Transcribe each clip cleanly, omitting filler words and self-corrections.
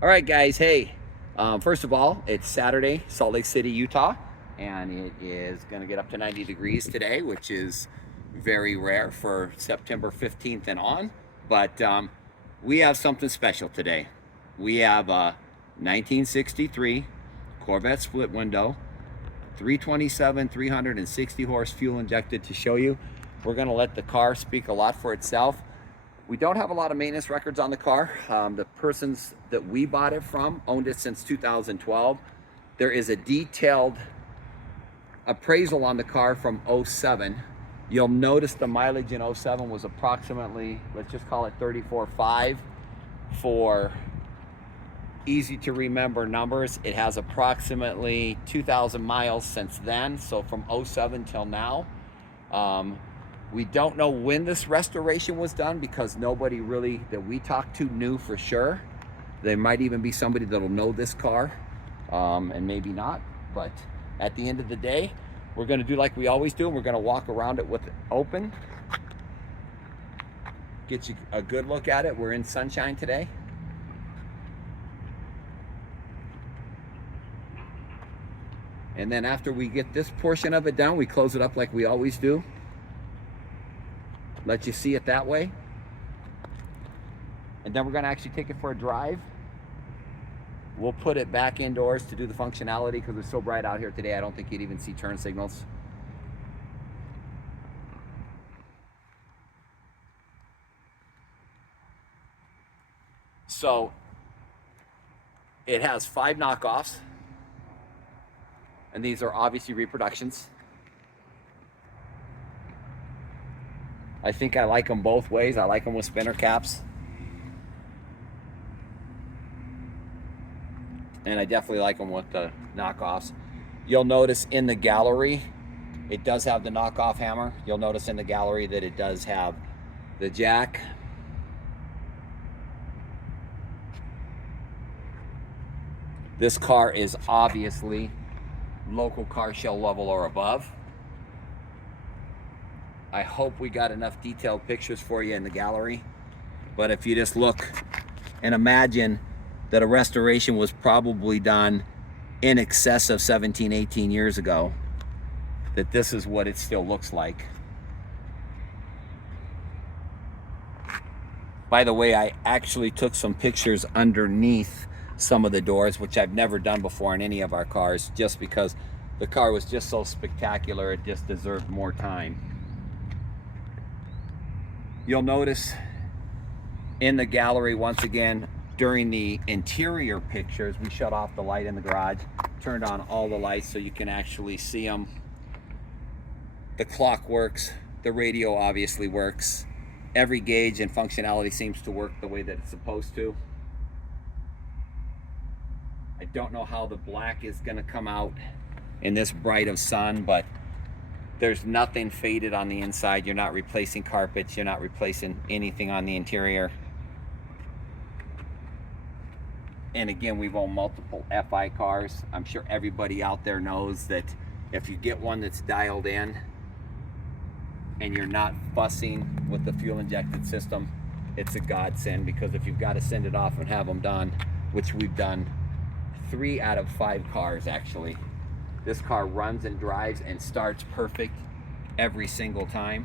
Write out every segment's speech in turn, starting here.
All right, guys. Hey, first of all, it's Saturday, Salt Lake City, Utah, and it is going to get up to 90 degrees today, which is very rare for September 15th and on. But we have something special today. We have a 1963 Corvette split window, 327, 360 horse fuel injected to show you. We're going to let the car speak a lot for itself. We don't have a lot of maintenance records on the car. The persons that we bought it from owned it since 2012. There is a detailed appraisal on the car from 07. You'll notice the mileage in 07 was approximately, let's just call it 34.5 for easy to remember numbers. It has approximately 2,000 miles since then, so from 07 till now. We don't know when this restoration was done because nobody really that we talked to knew for sure. There might even be somebody that'll know this car, and maybe not. But at the end of the day, we're going to do like we always do, and we're going to walk around it with it open. Get you a good look at it. We're in sunshine today. And then after we get this portion of it done, we close it up like we always do. Let you see it that way. And then we're going to actually take it for a drive. We'll put it back indoors to do the functionality because it's so bright out here today. I don't think you'd even see turn signals. So it has 5 knockoffs, and these are obviously reproductions. I think I like them both ways. I like them with spinner caps. And I definitely like them with the knockoffs. You'll notice in the gallery, it does have the knockoff hammer. You'll notice in the gallery that it does have the jack. This car is obviously local car show level or above. I hope we got enough detailed pictures for you in the gallery. But if you just look and imagine that a restoration was probably done in excess of 17, 18 years ago, that this is what it still looks like. By the way, I actually took some pictures underneath some of the doors, which I've never done before in any of our cars, just because the car was just so spectacular, it just deserved more time. You'll notice in the gallery, once again, during the interior pictures, we shut off the light in the garage, turned on all the lights so you can actually see them. The clock works, the radio obviously works. Every gauge and functionality seems to work the way that it's supposed to. I don't know how the black is gonna come out in this bright of sun, but there's nothing faded on the inside. You're not replacing carpets. You're not replacing anything on the interior. And again, we've owned multiple FI cars. I'm sure everybody out there knows that if you get one that's dialed in and you're not fussing with the fuel injected system, it's a godsend, because if you've got to send it off and have them done, which we've done 3 out of 5 cars actually, this car runs and drives and starts perfect every single time.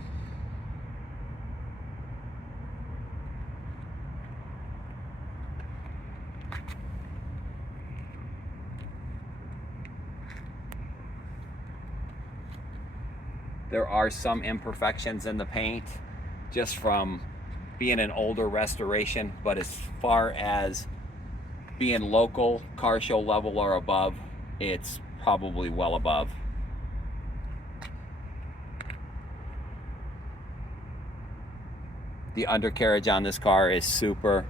There are some imperfections in the paint just from being an older restoration, but as far as being local car show level or above, it's probably well above. The undercarriage on this car is super.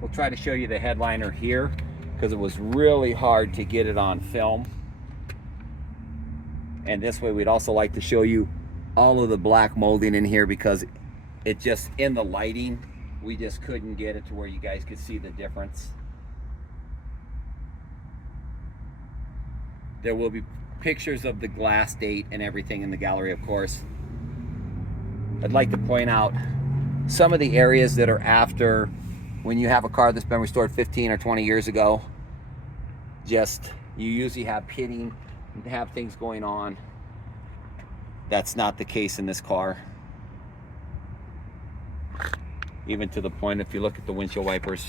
We'll try to show you the headliner here because it was really hard to get it on film. And this way we'd also like to show you all of the black molding in here, because it just, in the lighting, we just couldn't get it to where you guys could see the difference. There will be pictures of the glass date and everything in the gallery, of course. I'd like to point out some of the areas that are after when you have a car that's been restored 15 or 20 years ago. Just, you usually have pitting and have things going on. That's not the case in this car. Even to the point, if you look at the windshield wipers,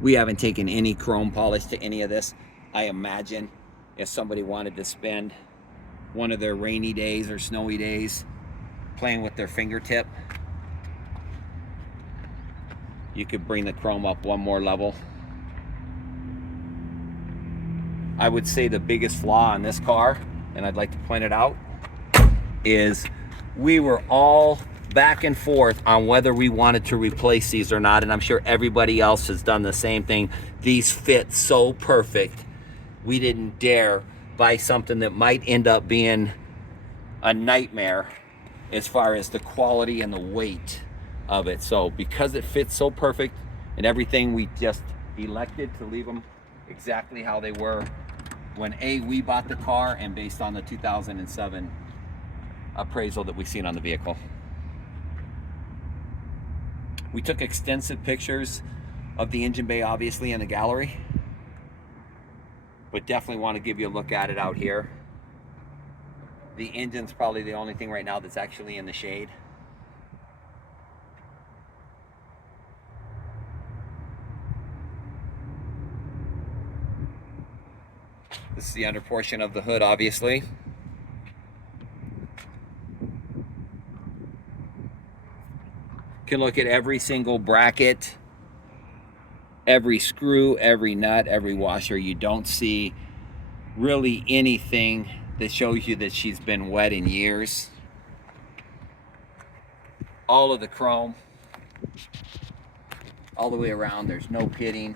we haven't taken any chrome polish to any of this. I imagine if somebody wanted to spend one of their rainy days or snowy days playing with their fingertip, you could bring the chrome up one more level. I would say the biggest flaw in this car, and I'd like to point it out, is we were all back and forth on whether we wanted to replace these or not, and I'm sure everybody else has done the same thing. These fit so perfect, we didn't dare buy something that might end up being a nightmare as far as the quality and the weight of it. So because it fits so perfect and everything, we just elected to leave them exactly how they were when we bought the car, and based on the 2007 appraisal that we've seen on the vehicle. We took extensive pictures of the engine bay, obviously, in the gallery, but definitely want to give you a look at it out here. The engine's probably the only thing right now that's actually in the shade. This is the under portion of the hood, obviously. Can look at every single bracket, every screw, every nut, every washer. You don't see really anything that shows you that she's been wet in years. All of the chrome, all the way around. There's no pitting.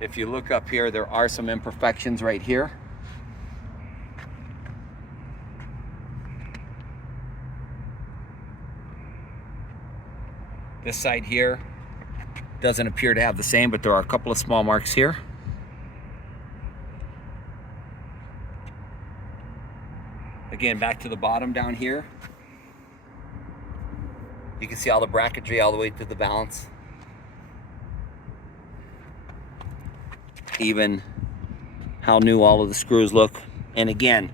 If you look up here, there are some imperfections right here. This side here doesn't appear to have the same, but there are a couple of small marks here. Again, back to the bottom down here. You can see all the bracketry all the way to the balance. Even how new all of the screws look. And again,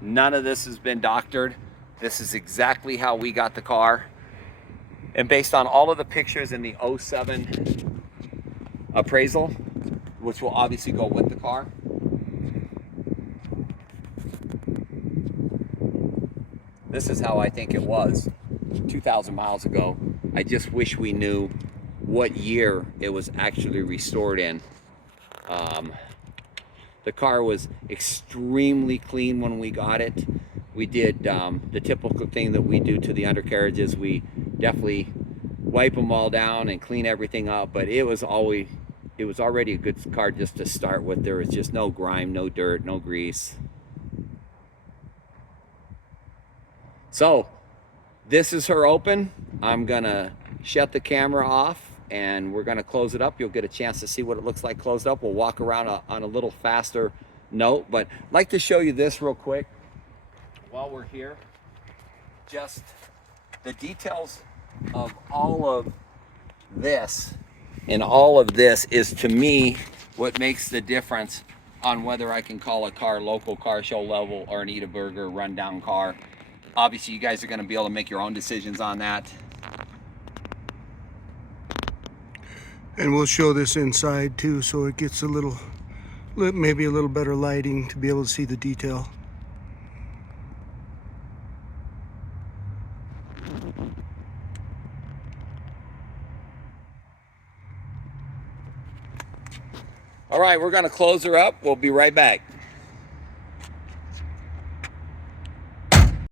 none of this has been doctored. This is exactly how we got the car. And based on all of the pictures in the 07 appraisal, which will obviously go with the car, this is how I think it was 2,000 miles ago. I just wish we knew what year it was actually restored in. The car was extremely clean when we got it. We did the typical thing that we do to the undercarriages. We definitely wipe them all down and clean everything up, but it was already a good car just to start with. There was just no grime, no dirt, no grease. So this is her open. I'm gonna shut the camera off and we're gonna close it up. You'll get a chance to see what it looks like closed up. We'll walk around on a little faster note, but I'd like to show you this real quick while we're here. Just the details of all of this, and all of this is, to me, what makes the difference on whether I can call a car local car show level or an Eat a Burger rundown car. Obviously, you guys are going to be able to make your own decisions on that. And we'll show this inside too, so it gets maybe a little better lighting to be able to see the detail. All right, we're going to close her up. We'll be right back.